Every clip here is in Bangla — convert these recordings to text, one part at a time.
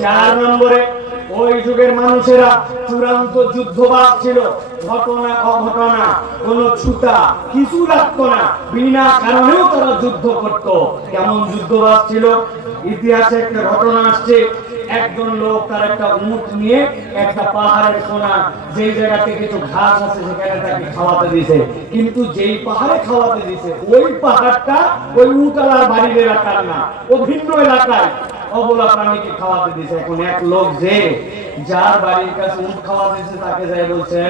4 নম্বরে ওই যুগের মানুষেরা চূড়ান্ত যুদ্ধবাজ ছিল। ঘটনা অঘটনা কোন ছুতা কিছু লাগতো না, বিনা কারণেও তারা যুদ্ধ করত। কেমন যুদ্ধবাজ ছিল? ইতিহাসে একটা ঘটনা আসছে, একজন লোক তার একটা উট নিয়ে একটা পাহাড়ের কোণা, যেই জায়গাতে কিছু ঘাস আছে সেখানে তাকে খাওয়াতে দিয়েছে। কিন্তু যেই পাহাড়ে খাওয়াতে দিয়েছে ওই পাহাড়টা ওই উটওয়ালার বাড়ির এলাকার না, ও ভিন্ন এলাকায় অবলা প্রাণীকে খাওয়াতে দিয়েছে। এখন এক লোক যে যার বাড়ির কাছে উট খাওয়াতে দিয়েছে তাকে যায় বলছে,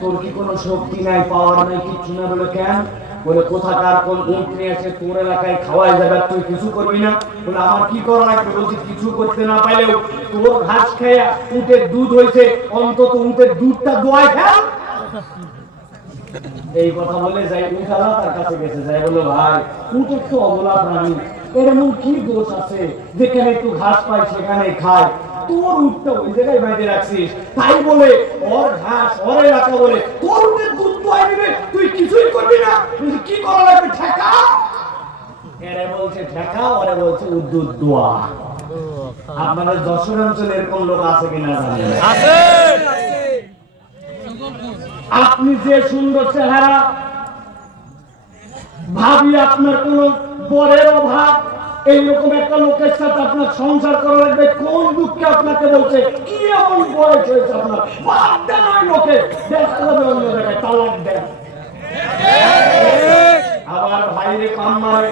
তোর কি কোনো শক্তি নাই, পাওয়ার নাই, কিচ্ছু না? বলে কেন? বলে কোথাকার কোন উট নিয়ে এসে তোর এলাকায় খাওয়াই যাবে, তুই কিছু করবি না? বলে আমার কি করা লাগবে? বলছি কিছু করতে না পাইলেও তোর ঘাস খেয়ে উটের দুধ হয়েছে, অন্তত উটের দুধটা দোয়াই ফেল। এই কথা বলে যাই উঠালা তার কাছে গেছে, যাই বলো ভাই উট একটু অবলা প্রাণী, এর এমন কি দোষ আছে যেখানে একটু ঘাস পায় সেখানে খায়, তোর উটটা ওই জায়গায় বাইরে রাখছিস, তাই বলে ওর ঘাস ওর এলাকা বলে তোর উটের দুধ দোয়াই দিবে, তুই কিছুই করবি না? কি করা লাগবে? ঠেকা। এরে বলছে ঠেকা, ওরে বলছে উদ্দুত দোয়া। আপনাদের যশোর অঞ্চলে এরকম লোক আছে কিনা জানেন? আছে। আপনি যে সুন্দর চেহারা, ভাবি আপনার কোন বরের অভাব, এইরকম একটা লোকের সাথে আপনার সংসার করা লাগবে, কোন দুঃখে আপনাকে বলছে? কি এমন বয়স হয়েছে আপনার? বাদ দেন ওই লোকে, দেখতে হবে অন্য জায়গায়, তালাক দেন। আবার ভাইরে কাম মারে,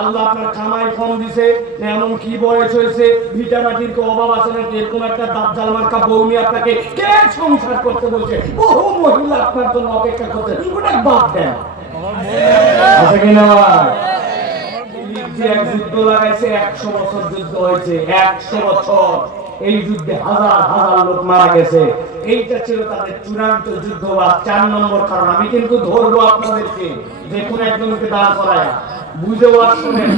আল্লাহ আপনার কামাই কম দিছে, এমন কি বয়স হয়েছে, ভিটা মাটির কি অভাব আছে নাকি? এরকম একটা দাজ্জাল মার্কা বউ নিয়ে আপনাকে কে সংসার করতে বলছে? বহু মহিলা আপনার জন্য অপেক্ষা করছে, ওটা বাদ দেন। আছে কিনা? এক যুদ্ধ লাগাইছে, 100 বছর যুদ্ধ হয়েছে, 100 বছর। এই যুদ্ধে হাজার হাজার লোক মারা গেছে। এইটা ছিল তাদের চূড়ান্ত যুদ্ধ। 4 নম্বর কারণ, আমি কিন্তু ধরবো আপনাদেরকে, যে কোনো একজনকে দাঁড় করায় বুঝে শুনেন।